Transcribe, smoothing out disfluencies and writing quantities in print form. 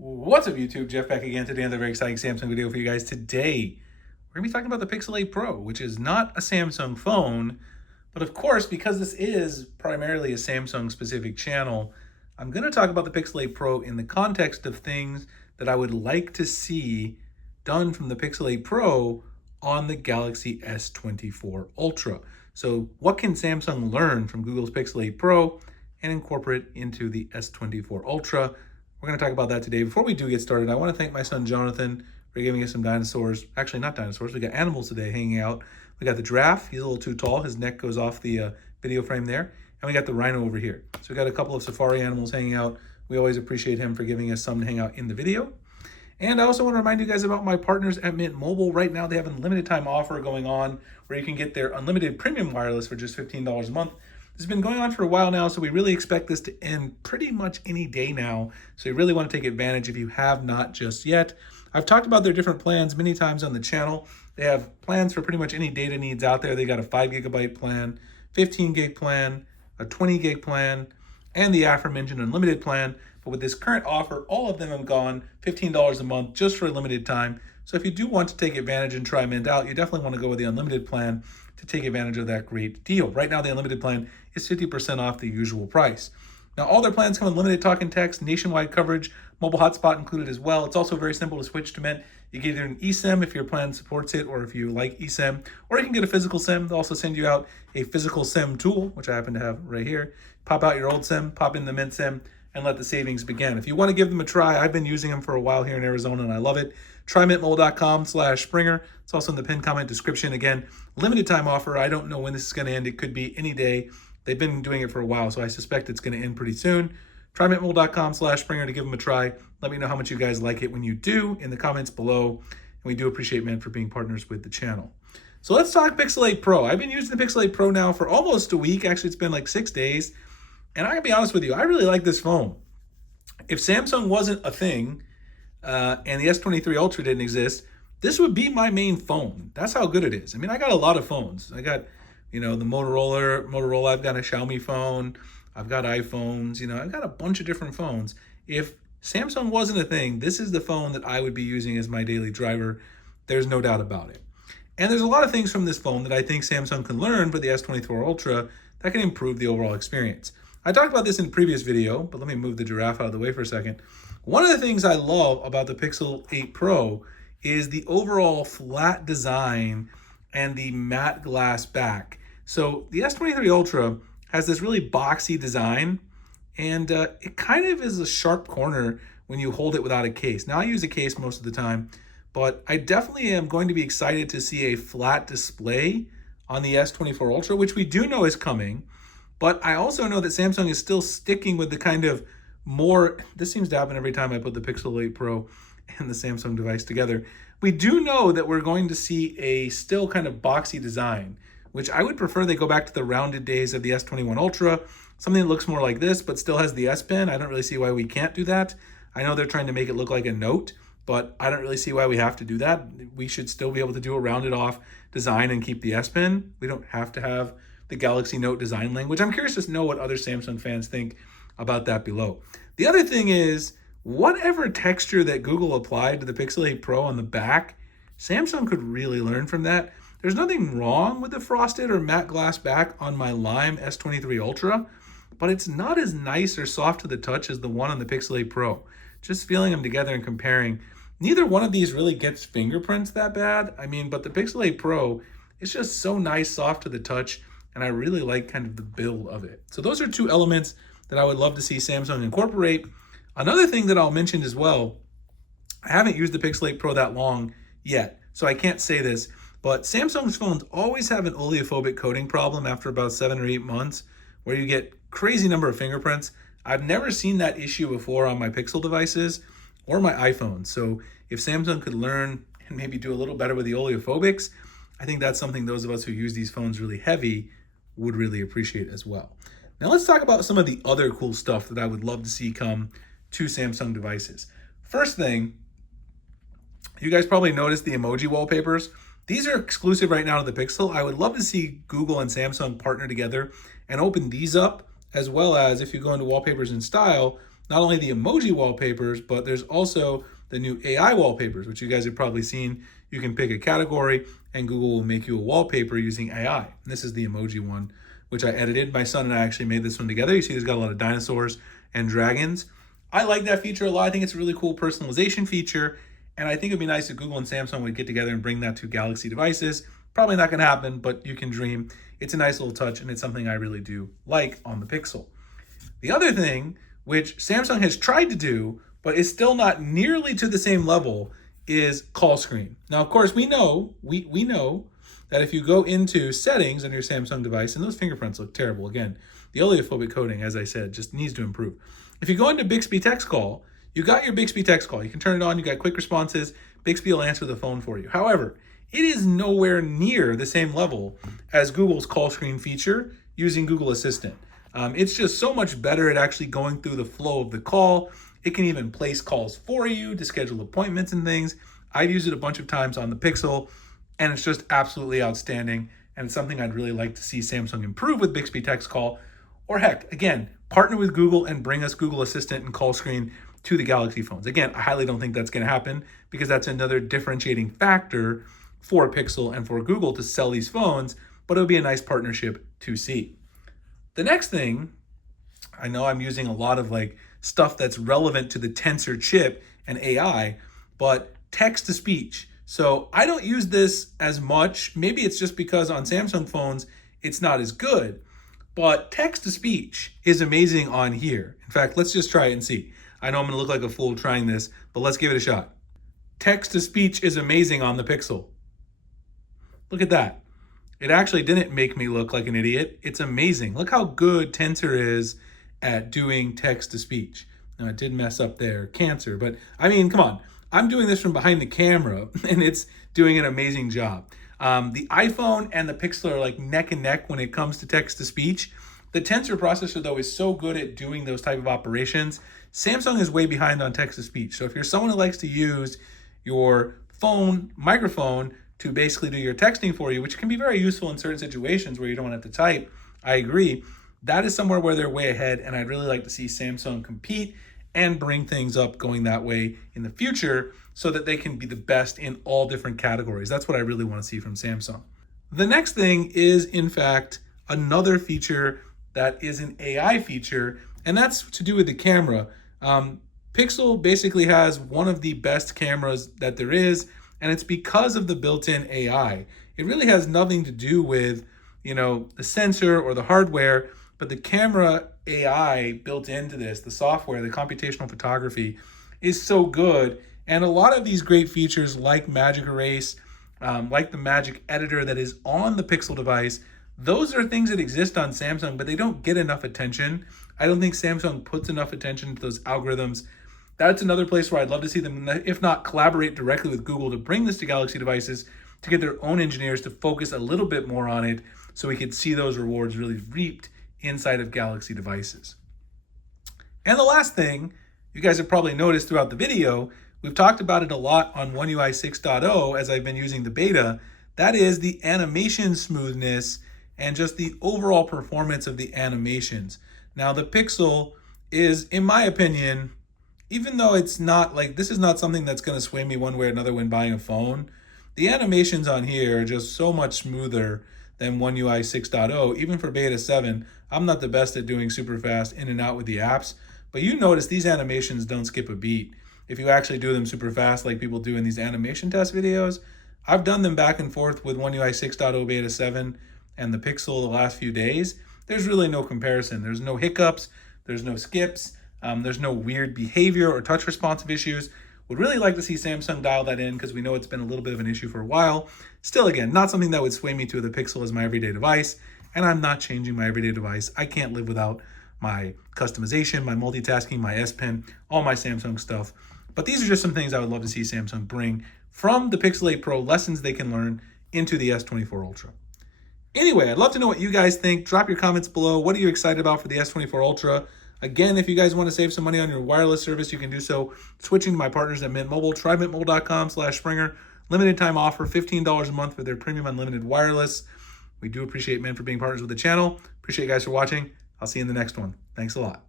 What's up YouTube? Jeff back again today. Another very exciting Samsung video for you guys. Today, we're gonna be talking about the Pixel 8 Pro, which is not a Samsung phone, but of course, because this is primarily a Samsung specific channel, I'm gonna talk about the Pixel 8 Pro in the context of things that I would like to see done from the Pixel 8 Pro on the Galaxy S24 Ultra. So what can Samsung learn from Google's Pixel 8 Pro and incorporate into the S24 Ultra? We're going to talk about that today. Before we do get started, I want to thank my son Jonathan for giving us some dinosaurs. Actually, not dinosaurs. We got animals today hanging out. We got the giraffe. He's a little too tall. His neck goes off the video frame there. And we got the rhino over here. So we got a couple of safari animals hanging out. We always appreciate him for giving us some to hang out in the video. And I also want to remind you guys about my partners at Mint Mobile. Right now, they have a limited time offer going on where you can get their unlimited premium wireless for just $15 a month. This has been going on for a while now, so we really expect this to end pretty much any day now. So you really want to take advantage if you have not just yet. I've talked about their different plans many times on the channel. They have plans for pretty much any data needs out there. They got a 5 gigabyte plan, 15 gig plan, a 20 gig plan, and the aforementioned unlimited plan. But with this current offer, all of them have gone $15 a month just for a limited time. So if you do want to take advantage and try Mint out, you definitely want to go with the unlimited plan to take advantage of that great deal. Right now, the unlimited plan is 50% off the usual price. Now, all their plans come with limited talk and text, nationwide coverage, mobile hotspot included as well. It's also very simple to switch to Mint. You get either an eSIM if your plan supports it, or if you like eSIM, or you can get a physical SIM. They'll also send you out a physical SIM tool, which I happen to have right here. Pop out your old SIM, pop in the Mint SIM, and let the savings begin. If you want to give them a try, I've been using them for a while here in Arizona, and I love it. Try mintmobile.com/Springer. It's also in the pinned comment description. Again, limited time offer. I don't know when this is going to end. It could be any day. They've been doing it for a while, so I suspect it's going to end pretty soon. Try mintmobile.com/Springer to give them a try. Let me know how much you guys like it when you do in the comments below. And we do appreciate Mint for being partners with the channel. So let's talk Pixel 8 Pro. I've been using the Pixel 8 Pro now for almost a week. Actually, it's been like 6 days. And I gotta be honest with you, I really like this phone. If Samsung wasn't a thing and the S23 Ultra didn't exist, this would be my main phone. That's how good it is. I mean, I got a lot of phones. I got, the Motorola. I've got a Xiaomi phone. I've got iPhones. I've got a bunch of different phones. If Samsung wasn't a thing, this is the phone that I would be using as my daily driver. There's no doubt about it. And there's a lot of things from this phone that I think Samsung can learn for the S24 Ultra that can improve the overall experience. I talked about this in a previous video, but let me move the giraffe out of the way for a second. One of the things I love about the Pixel 8 Pro is the overall flat design and the matte glass back. So the S23 Ultra has this really boxy design, and it kind of is a sharp corner when you hold it without a case. Now, I use a case most of the time, but I definitely am going to be excited to see a flat display on the S24 Ultra, which we do know is coming. But I also know that Samsung is still sticking with the kind of more, this seems to happen every time I put the Pixel 8 Pro and the Samsung device together. We do know that we're going to see a still kind of boxy design, which I would prefer they go back to the rounded days of the S21 Ultra, something that looks more like this, but still has the S Pen. I don't really see why we can't do that. I know they're trying to make it look like a Note, but I don't really see why we have to do that. We should still be able to do a rounded off design and keep the S Pen. We don't have to have the Galaxy Note design language. I'm curious to know what other Samsung fans think about that below. The other thing is, whatever texture that Google applied to the Pixel 8 Pro on the back, Samsung could really learn from that. There's nothing wrong with the frosted or matte glass back on my Lime S23 Ultra, but it's not as nice or soft to the touch as the one on the Pixel 8 Pro. Just feeling them together and comparing, neither one of these really gets fingerprints that bad. But the Pixel 8 Pro is just so nice, soft to the touch, and I really like kind of the build of it. So those are two elements that I would love to see Samsung incorporate. Another thing that I'll mention as well, I haven't used the Pixel 8 Pro that long yet, so I can't say this, but Samsung's phones always have an oleophobic coating problem after about 7 or 8 months, where you get crazy number of fingerprints. I've never seen that issue before on my Pixel devices or my iPhone. So if Samsung could learn and maybe do a little better with the oleophobics, I think that's something those of us who use these phones really heavy would really appreciate as well. Now let's talk about some of the other cool stuff that I would love to see come to Samsung devices. First thing, you guys probably noticed the emoji wallpapers. These are exclusive right now to the Pixel. I would love to see Google and Samsung partner together and open these up, as well as if you go into wallpapers in style, not only the emoji wallpapers, but there's also the new AI wallpapers, which you guys have probably seen. You can pick a category and Google will make you a wallpaper using AI. And this is the emoji one, which I edited. My son and I actually made this one together. You see there's got a lot of dinosaurs and dragons. I like that feature a lot. I think it's a really cool personalization feature. And I think it'd be nice if Google and Samsung would get together and bring that to Galaxy devices. Probably not going to happen, but you can dream. It's a nice little touch, and it's something I really do like on the Pixel. The other thing, which Samsung has tried to do, but is still not nearly to the same level, is call screen. Now, of course, we know that if you go into settings on your Samsung device, and those fingerprints look terrible. Again, the oleophobic coating, as I said, just needs to improve. If you go into Bixby text call, you got your Bixby text call. You can turn it on. You got quick responses. Bixby will answer the phone for you. However, it is nowhere near the same level as Google's call screen feature using Google Assistant. It's just so much better at actually going through the flow of the call. It can even place calls for you to schedule appointments and things. I've used it a bunch of times on the Pixel, and it's just absolutely outstanding. And it's something I'd really like to see Samsung improve with Bixby Text Call. Or heck, again, partner with Google and bring us Google Assistant and call screen to the Galaxy phones. Again, I highly don't think that's going to happen because that's another differentiating factor for Pixel and for Google to sell these phones, but it would be a nice partnership to see. The next thing, I know I'm using a lot of like stuff that's relevant to the Tensor chip and AI, but text to speech. So I don't use this as much. Maybe it's just because on Samsung phones, it's not as good, but text to speech is amazing on here. In fact, let's just try it and see. I know I'm gonna look like a fool trying this, but let's give it a shot. Text to speech is amazing on the Pixel. Look at that. It actually didn't make me look like an idiot. It's amazing. Look how good Tensor is at doing text to speech. Now, it did mess up their cancer, but I mean, come on. I'm doing this from behind the camera, and it's doing an amazing job. The iPhone and the Pixel are like neck and neck when it comes to text to speech. The Tensor processor, though, is so good at doing those type of operations. Samsung is way behind on text to speech. So if you're someone who likes to use your phone microphone to basically do your texting for you, which can be very useful in certain situations where you don't have to type, I agree. That is somewhere where they're way ahead, and I'd really like to see Samsung compete and bring things up going that way in the future so that they can be the best in all different categories. That's what I really want to see from Samsung. The next thing is, in fact, another feature that is an AI feature, and that's to do with the camera. Pixel basically has one of the best cameras that there is, and it's because of the built-in AI. It really has nothing to do with, the sensor or the hardware, but the camera AI built into this, the software, the computational photography is so good. And a lot of these great features like Magic Erase, like the Magic Editor that is on the Pixel device, those are things that exist on Samsung, but they don't get enough attention. I don't think Samsung puts enough attention to those algorithms. That's another place where I'd love to see them, if not collaborate directly with Google to bring this to Galaxy devices, to get their own engineers to focus a little bit more on it so we could see those rewards really reaped inside of Galaxy devices. And the last thing, you guys have probably noticed throughout the video, we've talked about it a lot on One UI 6.0 as I've been using the beta, that is the animation smoothness and just the overall performance of the animations. Now the Pixel is, in my opinion, even though it's not like, this is not something that's gonna sway me one way or another when buying a phone, the animations on here are just so much smoother than One UI 6.0. Even for beta 7, I'm not the best at doing super fast in and out with the apps, but you notice these animations don't skip a beat. If you actually do them super fast like people do in these animation test videos, I've done them back and forth with One UI 6.0 beta 7 and the Pixel the last few days. There's really no comparison. There's no hiccups, there's no skips, there's no weird behavior or touch responsive issues. Would really like to see Samsung dial that in because we know it's been a little bit of an issue for a while. Still, again, not something that would sway me to the Pixel as my everyday device, and I'm not changing my everyday device. I can't live without my customization, my multitasking, my S Pen, all my Samsung stuff. But these are just some things I would love to see Samsung bring from the Pixel 8 Pro, lessons they can learn into the S24 Ultra. Anyway, I'd love to know what you guys think. Drop your comments below. What are you excited about for the S24 Ultra? Again, if you guys want to save some money on your wireless service, you can do so switching to my partners at Mint Mobile. Try mintmobile.com/Springer. Limited time offer, $15 a month for their premium unlimited wireless. We do appreciate Mint for being partners with the channel. Appreciate you guys for watching. I'll see you in the next one. Thanks a lot.